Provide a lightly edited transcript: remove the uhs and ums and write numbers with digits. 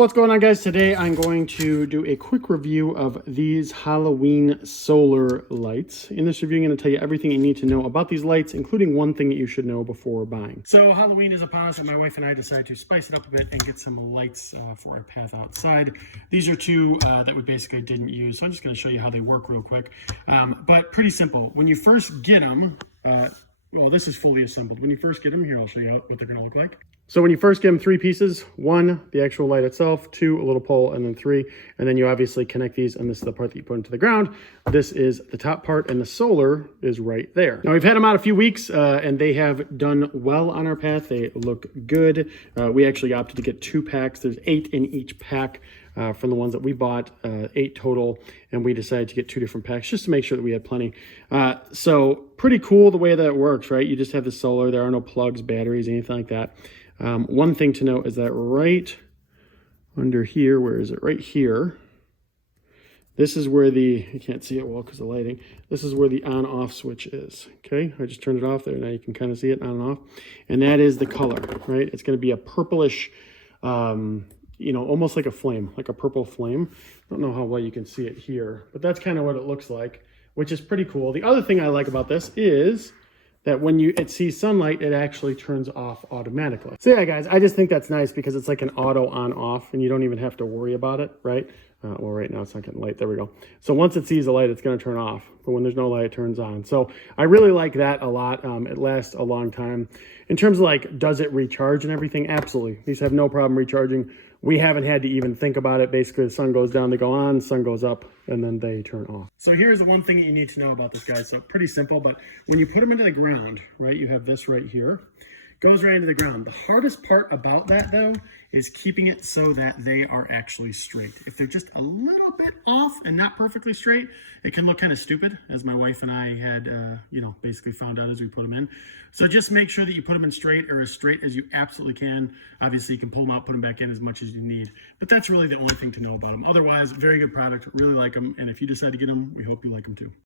What's going on, guys? Today I'm going to do a quick review of these Halloween solar lights. In this review, I'm going to tell you everything you need to know about these lights, including one thing that you should know before buying. So Halloween is upon us, and my wife and I decided to spice it up a bit and get some lights for our path outside. These are two that we basically didn't use, so I'm just going to show you how they work real quick. But pretty simple. When you first get them, well, this is fully assembled. When you first get them, here, I'll show you what they're going to look like. So when you first get them, 3 pieces: 1, the actual light itself; 2, a little pole; and then 3. And then you obviously connect these, and this is the part that you put into the ground. This is the top part, and the solar is right there. Now, we've had them out a few weeks, and they have done well on our path. They look good. We actually opted to get 2 packs. There's 8 in each pack. From the ones that we bought, 8 total, and we decided to get 2 different packs just to make sure that we had plenty. So pretty cool the way that it works, right? You just have the solar. There are no plugs, batteries, anything like that. One thing to note is that right under here, where is it? Right here. This is where you can't see it well because of the lighting. This is where the on-off switch is. Okay, I just turned it off there. Now you can kind of see it on and off. And that is the color, right? It's going to be a purplish, you know, almost like a flame, like a purple flame. I don't know how well you can see it here, but that's kind of what it looks like, which is pretty cool. The other thing I like about this is that when it sees sunlight, it actually turns off automatically. So yeah, guys, I just think that's nice because it's like an auto on off and you don't even have to worry about it, right? Well, right now it's not getting light. There we go. So once it sees the light, it's going to turn off. But when there's no light, it turns on. So I really like that a lot. It lasts a long time. In terms of like, does it recharge and everything? Absolutely. These have no problem recharging. We haven't had to even think about it. Basically, the sun goes down, they go on, sun goes up, and then they turn off. So here's the one thing that you need to know about this, guys. So pretty simple, but when you put them into the ground, right, you have this right here. Goes right into the ground. The hardest part about that, though, is keeping it so that they are actually straight. If they're just a little bit off and not perfectly straight, it can look kind of stupid, as my wife and I had, you know, basically found out as we put them in. So just make sure that you put them in straight, or as straight as you absolutely can. Obviously, you can pull them out, put them back in as much as you need. But that's really the only thing to know about them. Otherwise, very good product. Really like them. And if you decide to get them, we hope you like them too.